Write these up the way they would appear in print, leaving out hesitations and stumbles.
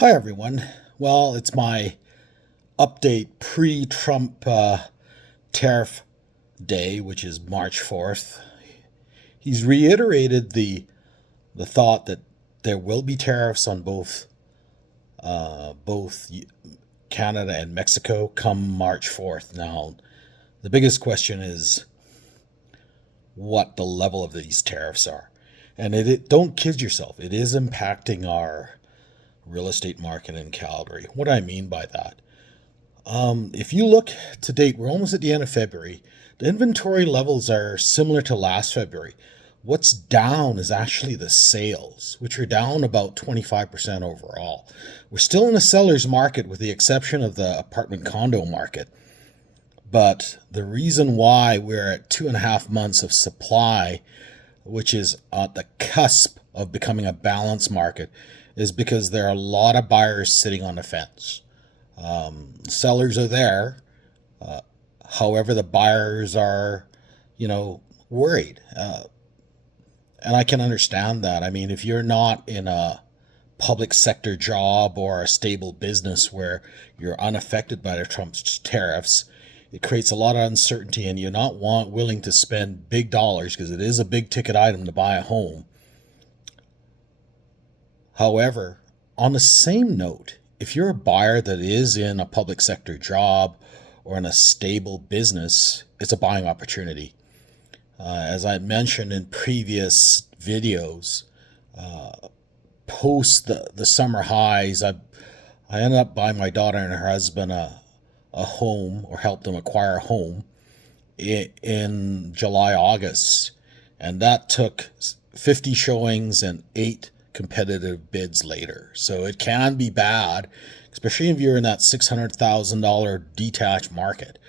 Hi, everyone. Well, it's my update pre Trump tariff day, which is March 4th. He's reiterated the thought that there will be tariffs on both Canada and Mexico come March 4th. Now, the biggest question is what the level of these tariffs are. And don't kid yourself, it is impacting our real estate market in Calgary. What do I mean by that? If you look to date, we're almost at the end of February. The inventory levels are similar to last February. What's down is actually the sales, which are down about 25% overall. We're still in a seller's market with the exception of the apartment condo market. But the reason why we're at 2.5 months of supply, which is at the cusp of becoming a balanced market, is because there are a lot of buyers sitting on the fence. Sellers are there. However, the buyers are, worried. And I can understand that. I mean, if you're not in a public sector job or a stable business where you're unaffected by the Trump's tariffs, it creates a lot of uncertainty, and you're not willing to spend big dollars because it is a big ticket item to buy a home. However, on the same note, if you're a buyer that is in a public sector job or in a stable business, it's a buying opportunity. As I mentioned in previous videos, post the summer highs, I ended up buying my daughter and her husband a home, or helped them acquire a home in July, August. And that took 50 showings and 8 competitive bids later. So it can be bad, especially if you're in that $600,000 detached market.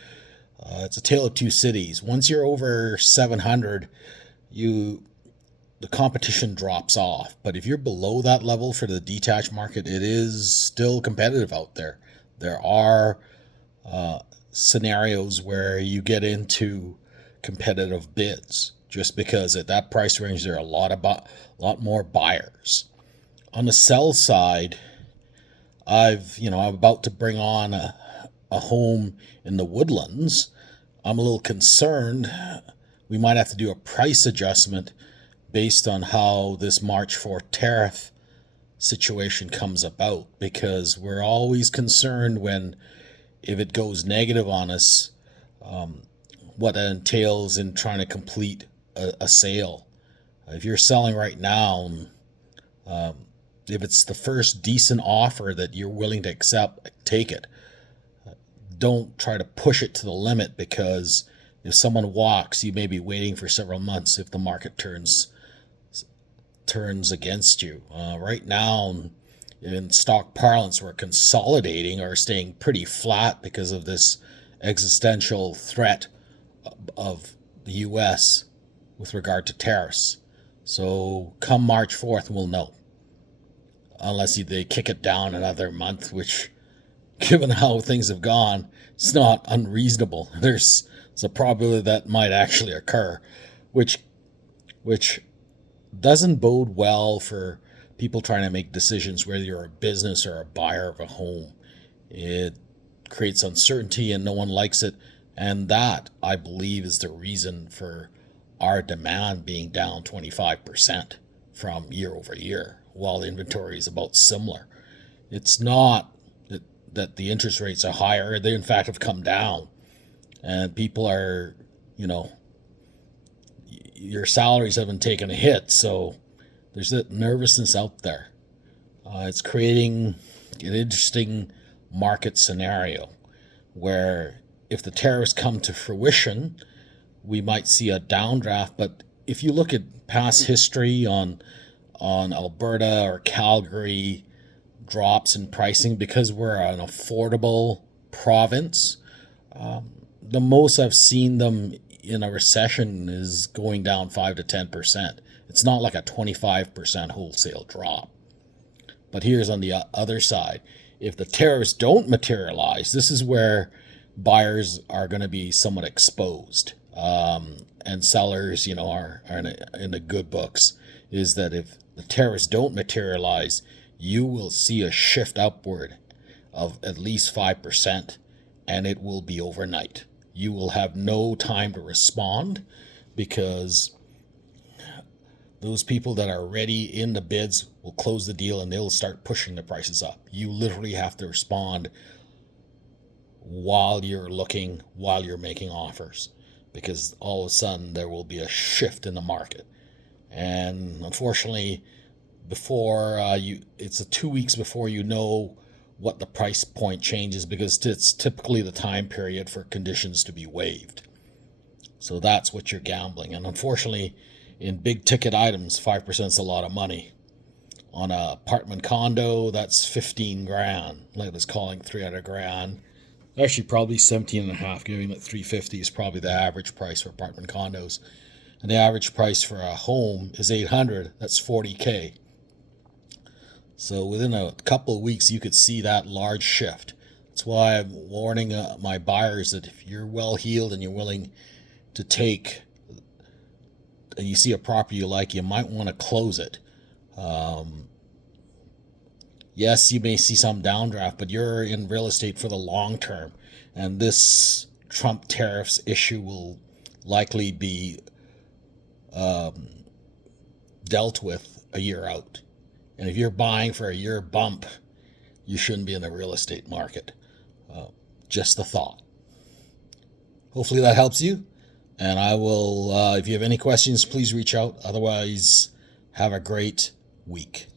It's a tale of two cities. Once you're over 700, the competition drops off. But if you're below that level for the detached market, it is still competitive out there. There are scenarios where you get into competitive bids just because at that price range there are a lot more buyers. On the sell side, I'm about to bring on a home in the Woodlands. I'm a little concerned. We might have to do a price adjustment based on how this March 4th tariff situation comes about, because we're always concerned when if it goes negative on us, what that entails in trying to complete a sale. If you're selling right now, if it's the first decent offer that you're willing to accept, take it. Don't try to push it to the limit, because if someone walks, you may be waiting for several months if the market turns against you. Right now, in stock parlance, we're consolidating or staying pretty flat because of this existential threat of the U.S. with regard to tariffs. So come March 4th, we'll know. Unless they kick it down another month, which, given how things have gone, it's not unreasonable. There's a probability that might actually occur, which doesn't bode well for people trying to make decisions whether you're a business or a buyer of a home. It creates uncertainty and no one likes it. And that, I believe, is the reason for our demand being down 25% from year over year, while the inventory is about similar. It's not that the interest rates are higher. They, in fact, have come down. And people are, your salaries haven't taken a hit. So there's that nervousness out there. It's creating an interesting market scenario where if the tariffs come to fruition, we might see a downdraft. But if you look at past history on Alberta or Calgary drops in pricing, because we're an affordable province, the most I've seen them in a recession is going down 5 to 10%. It's not like a 25% wholesale drop. But here's on the other side. If the tariffs don't materialize, this is where buyers are going to be somewhat exposed. And sellers, are in the good books, is that if the tariffs don't materialize, you will see a shift upward of at least 5%, and it will be overnight. You will have no time to respond because those people that are already in the bids will close the deal and they'll start pushing the prices up. You literally have to respond while you're looking, while you're making offers, because all of a sudden there will be a shift in the market. And unfortunately, before it's 2 weeks before you know what the price point changes, because it's typically the time period for conditions to be waived. So that's what you're gambling. And unfortunately, in big ticket items, 5% is a lot of money. On a apartment condo, that's 15 grand. Like it's calling 300 grand. Actually, probably 17 and a half, giving it 350 is probably the average price for apartment condos. And the average price for a home is 800. That's 40K. So within a couple of weeks, you could see that large shift. That's why I'm warning my buyers that if you're well heeled and you're willing to take, and you see a property you like, you might want to close it. Yes, you may see some downdraft, but you're in real estate for the long term. And this Trump tariffs issue will likely be dealt with a year out. And if you're buying for a year bump, you shouldn't be in the real estate market. Just a thought. Hopefully that helps you. And I will, if you have any questions, please reach out. Otherwise, have a great week.